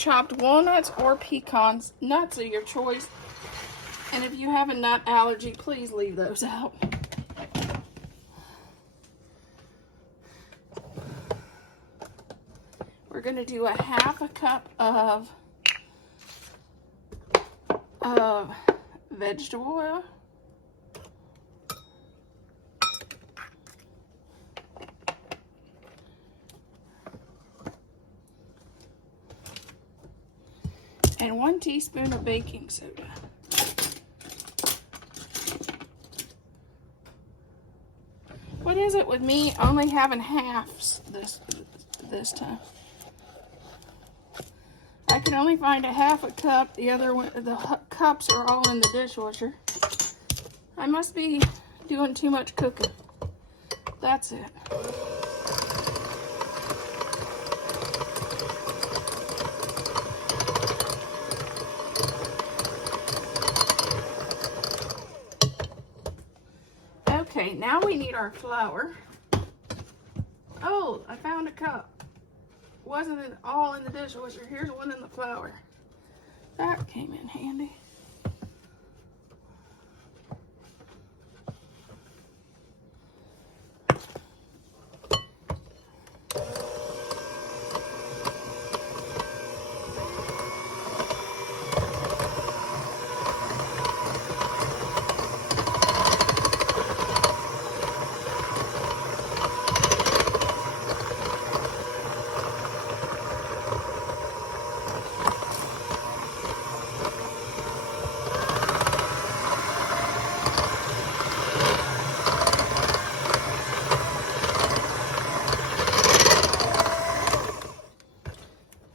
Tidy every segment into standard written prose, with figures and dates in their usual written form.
chopped walnuts or pecans. Nuts are your choice. And if you have a nut allergy, please leave those out. We're going to do a half a cup of vegetable oil. And 1 teaspoon of baking soda. What is it with me only having halves this time? I can only find a half a cup. The other one, the cups are all in the dishwasher. I must be doing too much cooking. That's it. Okay, now we need our flour. Oh, I found a cup. Wasn't it all in the dishwasher? Here's one in the flour. That came in handy.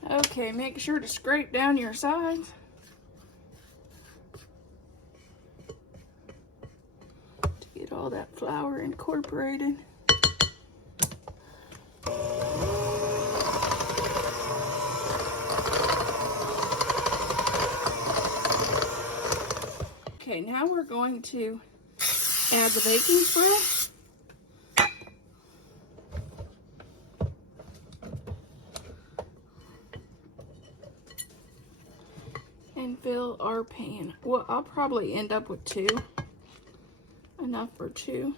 Okay, make sure to scrape down your sides. To get all that flour incorporated. Okay, now we're going to add the baking spray. And fill our pan. Well, I'll probably end up with 2. Enough for 2.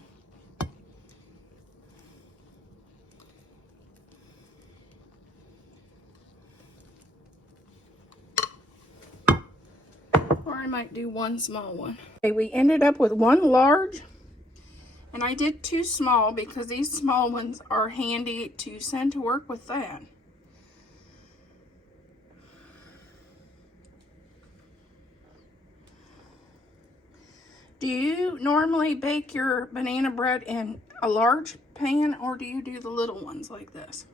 Or I might do 1 small one. Okay, we ended up with 1 large. And I did 2 small because these small ones are handy to send to work with that. Do you normally bake your banana bread in a large pan, or do you do the little ones like this?